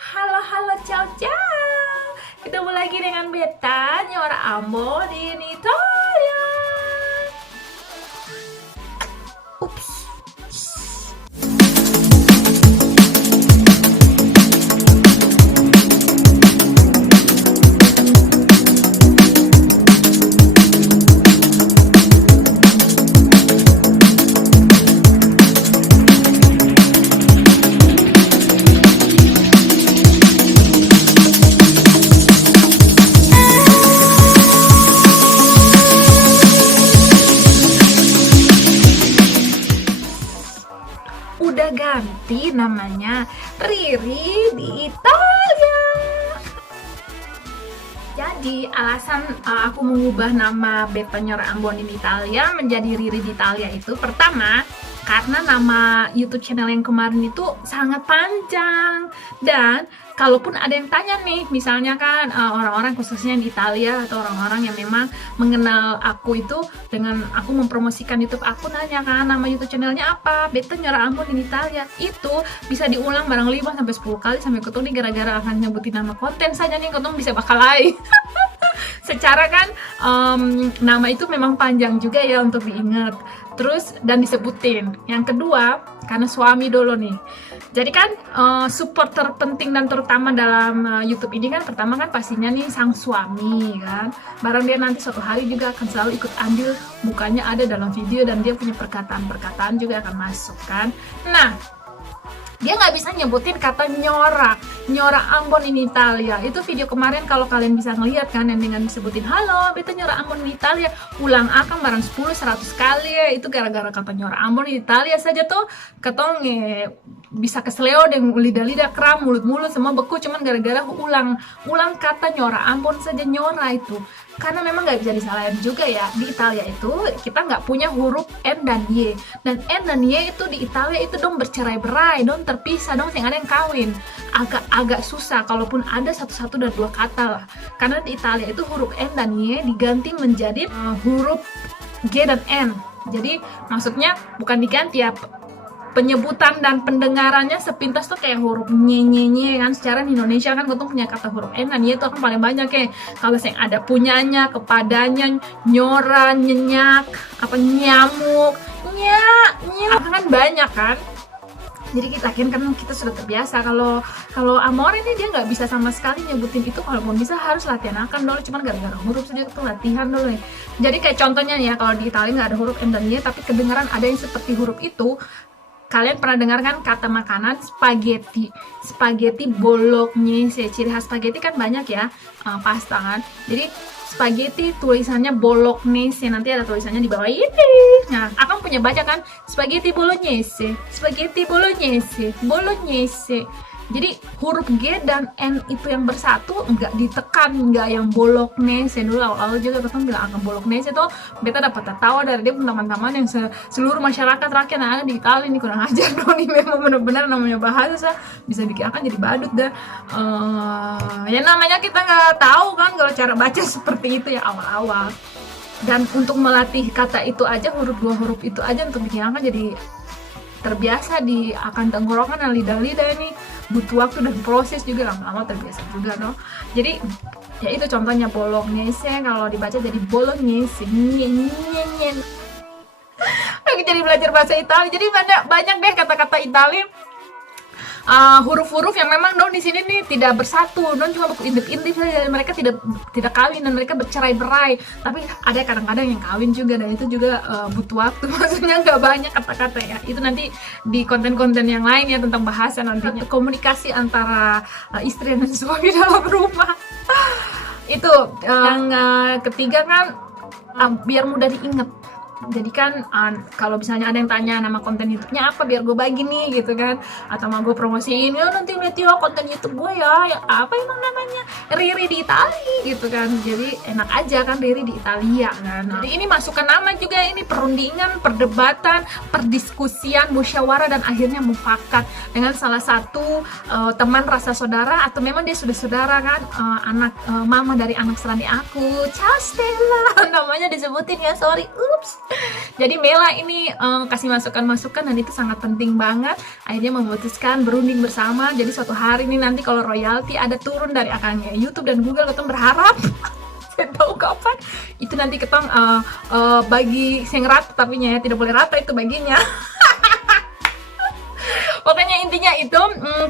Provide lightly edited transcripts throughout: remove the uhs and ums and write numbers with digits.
Halo, halo, ciao, ciao. Ketemu lagi dengan Beta, Nyora Ambon in Italia. Ups. Udah ganti namanya Riri di Italia. Jadi alasan aku mengubah nama Beta Nyora Ambon in Italia menjadi Riri di Italia itu pertama karena nama YouTube channel yang kemarin itu sangat panjang, dan kalaupun ada yang tanya nih, misalnya kan orang-orang khususnya di Italia atau orang-orang yang memang mengenal aku itu dengan aku mempromosikan YouTube, aku nanya kan nama YouTube channelnya apa, Beta Nyora Ambon in Italia, itu bisa diulang barang 5 sampai 10 kali sampai ketemu nih gara-gara akan nyebutin nama konten saja nih ketemu bisa bakal lain. Secara kan nama itu memang panjang juga ya untuk diingat, terus dan disebutin. Yang kedua karena suami dulu nih, jadi kan support terpenting dan terutama dalam YouTube ini kan pertama kan pastinya nih sang suami kan, barang dia nanti suatu hari juga akan selalu ikut andil, mukanya ada dalam video dan dia punya perkataan-perkataan juga akan masuk kan. Nah, dia nggak bisa nyebutin kata Nyora Ambon in Italia. Itu video kemarin kalau kalian bisa ngeliat kan, yang dengan disebutin halo Beta Nyora Ambon in Italia, ulang akan barang 10-100 kali ya. Itu gara-gara kata Nyora Ambon in Italia saja tuh ketong bisa kesleo dan lidah-lidah kram, mulut-mulut semua beku cuman gara-gara ulang kata Nyora Ambon saja. Nyora itu karena memang nggak bisa disalahin juga ya, di Italia itu kita nggak punya huruf N dan Y, dan N dan Y itu di Italia itu dong bercerai-berai, dong terpisah, dong yang ada yang kawin, agak susah kalaupun ada satu dan dua kata lah, karena di Italia itu huruf N dan Y diganti menjadi huruf G dan N. Jadi maksudnya bukan diganti ya, penyebutan dan pendengarannya sepintas tuh kayak huruf nye kan. Secara di Indonesia kan kita punya kata huruf N dan Y itu akan paling banyak ya. Kalau yang ada punyanya, kepadanya, nyora, nyenyak, apa nyamuk, kan banyak kan. Jadi kita kan kita sudah terbiasa. Kalau Amor ini dia nggak bisa sama sekali nyebutin itu, kalaupun bisa harus latihan akan dulu, cuman gara-gara huruf saja itu latihan dulu nih. Jadi kayak contohnya nih ya, kalau di Italia nggak ada huruf N dan Y tapi kedengaran ada yang seperti huruf itu. Kalian pernah dengar kan kata makanan spaghetti bolognese. Ciri khas spaghetti kan banyak ya, pasta kan. Jadi spaghetti tulisannya bolognese, nanti ada tulisannya di bawah ini. Nah, akan punya baca kan spaghetti bolognese, bolognese. Jadi huruf G dan N itu yang bersatu, nggak ditekan, nggak yang bolognese. Dulu awal-awal juga betul bilang akan bolognese tuh, beta dapat tahu dari dia teman-teman yang seluruh masyarakat rakyat yang ada di Italia ini kurang ajar dong nih, memang benar-benar namanya bahasa bisa bikin akan jadi badut dah. Ya namanya kita nggak tahu kan kalau cara baca seperti itu ya awal-awal. Dan untuk melatih kata itu aja, dua huruf itu aja untuk bikin akan jadi terbiasa di akan tenggorokan dan lidah-lidah ini butuh waktu dan proses juga, lama-lama terbiasa juga no. Jadi ya itu contohnya bolognese, kalau dibaca jadi bolognese. Lagi jadi belajar bahasa Italia, jadi banyak deh kata-kata Italia, huruf-huruf yang memang dong di sini nih tidak bersatu, dong cuma buku intip-intip saja, mereka tidak kawin dan mereka bercerai-berai. Tapi ada kadang-kadang yang kawin juga, dan itu juga butuh waktu. Maksudnya nggak banyak kata-kata ya, itu nanti di konten-konten yang lain ya tentang bahasa nantinya, komunikasi antara istri dan suami dalam rumah. Itu yang ketiga kan biar mudah diingat. Jadi kan kalau misalnya ada yang tanya nama konten YouTube-nya apa, biar gue bagi nih gitu kan, atau mau gue promosiin ya, nanti lihat ya konten YouTube gue ya apa emang namanya Riri di Italia gitu kan. Jadi enak aja kan Riri di Italia kan. Jadi ini masukkan nama juga, ini perundingan, perdebatan, perdiskusian, musyawarah, dan akhirnya mufakat dengan salah satu teman rasa saudara, atau memang dia sudah saudara kan, anak mama dari anak serani aku, Ciao Stella namanya disebutin ya, sorry, ups. Jadi Mela ini kasih masukan-masukan dan itu sangat penting banget. Akhirnya memutuskan berunding bersama. Jadi suatu hari ini nanti kalau royalti ada turun dari akannya YouTube dan Google, ketong berharap saya tahu kapan itu nanti ketong bagi yang rata, tapi ya tidak boleh rata itu baginya. Pokoknya intinya itu.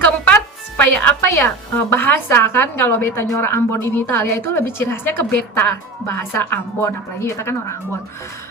Keempat, supaya apa ya, bahasa kan, kalau betanya orang Ambon ini Italia itu lebih ciri khasnya ke beta bahasa Ambon, apalagi beta kan orang Ambon.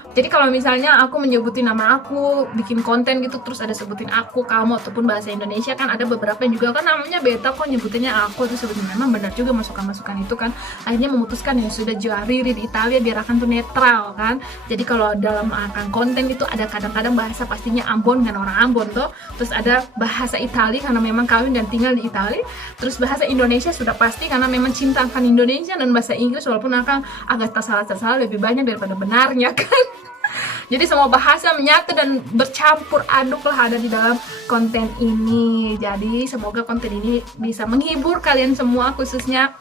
Jadi kalau misalnya aku menyebutin nama aku, bikin konten gitu, terus ada sebutin aku, kamu, ataupun bahasa Indonesia, kan ada beberapa yang juga kan namanya beta kok nyebutinnya aku, terus sebutin memang benar juga masukan-masukan itu kan. Akhirnya memutuskan ya sudah jual Riri di Italia biar akan tuh netral kan. Jadi kalau dalam akan konten itu ada kadang-kadang bahasa pastinya Ambon kan, orang Ambon tuh, terus ada bahasa Italia karena memang kawin dan tinggal di Italia, terus bahasa Indonesia sudah pasti karena memang cinta akan Indonesia, dan bahasa Inggris walaupun akan agak tersalah-tersalah lebih banyak daripada benarnya kan. Jadi semua bahasa menyatu dan bercampur aduk lah ada di dalam konten ini. Jadi semoga konten ini bisa menghibur kalian semua, khususnya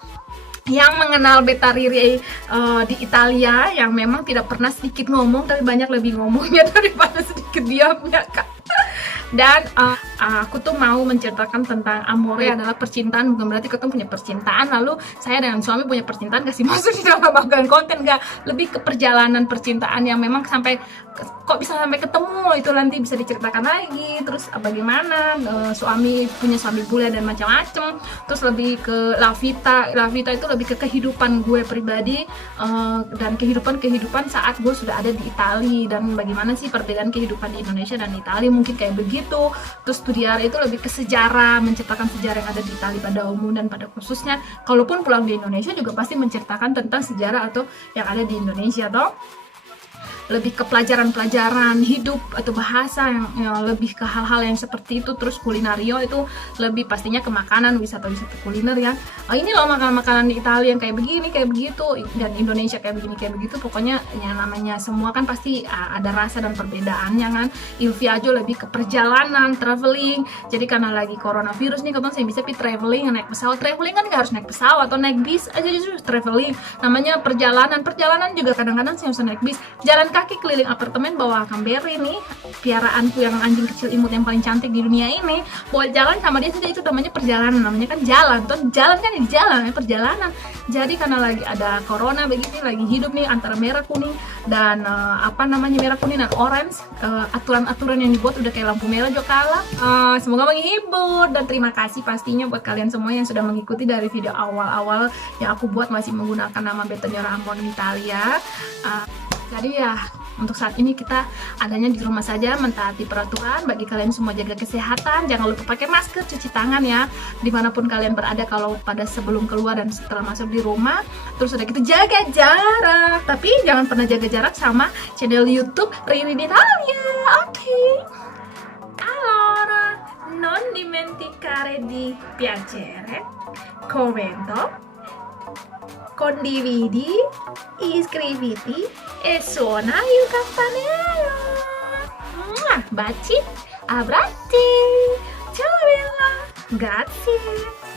yang mengenal Beta Riri di Italia, yang memang tidak pernah sedikit ngomong tapi banyak lebih ngomongnya daripada sedikit diamnya kak. Dan aku tuh mau menceritakan tentang amore adalah percintaan, bukan berarti ketemu punya percintaan lalu saya dengan suami punya percintaan kasih masuk di dalam bagian konten, enggak. Lebih ke perjalanan percintaan yang memang sampai kok bisa sampai ketemu, itu nanti bisa diceritakan lagi. Terus bagaimana suami punya suami bule dan macam-macam. Terus lebih ke La Vita itu lebih ke kehidupan gue pribadi dan kehidupan saat gue sudah ada di Italia, dan bagaimana sih perbedaan kehidupan di Indonesia dan Italia, mungkin kayak begitu. Terus Studiare itu lebih ke sejarah, menceritakan sejarah yang ada di Italia pada umum dan pada khususnya. Kalaupun pulang di Indonesia juga pasti menceritakan tentang sejarah atau yang ada di Indonesia toh. Lebih ke pelajaran-pelajaran hidup atau bahasa yang lebih ke hal-hal yang seperti itu. Terus kulinario itu lebih pastinya ke makanan, wisata-wisata kuliner ya. Ini loh makanan-makanan di Italia yang kayak begini, kayak begitu, dan Indonesia kayak begini, kayak begitu. Pokoknya yang namanya semua kan pasti ada rasa dan perbedaannya kan. Il Viaggio lebih ke perjalanan, traveling. Jadi karena lagi coronavirus nih, kapan saya bisa traveling, naik pesawat. Traveling kan nggak harus naik pesawat atau naik bis aja, justru traveling. Namanya perjalanan juga kadang-kadang saya bisa naik bis. Jalan kaki keliling apartemen bawa Camberry nih, piaraanku yang anjing kecil imut yang paling cantik di dunia ini, bawa jalan sama dia saja, itu namanya perjalanan, namanya kan jalan. Tuh jalan kan di jalan ya, perjalanan. Jadi karena lagi ada corona begini, lagi hidup nih antara merah kuning dan merah kuning dan orange, aturan-aturan yang dibuat udah kayak lampu merah juga kalah. Semoga menghibur, dan terima kasih pastinya buat kalian semua yang sudah mengikuti dari video awal-awal yang aku buat masih menggunakan nama Betanyora Ambon Italia. Jadi ya untuk saat ini kita adanya di rumah saja, mentaati peraturan. Bagi kalian semua jaga kesehatan, jangan lupa pakai masker, cuci tangan ya dimanapun kalian berada, kalau pada sebelum keluar dan setelah masuk di rumah. Terus udah gitu jaga jarak, tapi jangan pernah jaga jarak sama channel YouTube Riri d'Italia. Oke. Allora, non dimenticare di piacere, commento, condividi, iscriviti e suona il campanello. Baci, abbracci, ciao bella, grazie.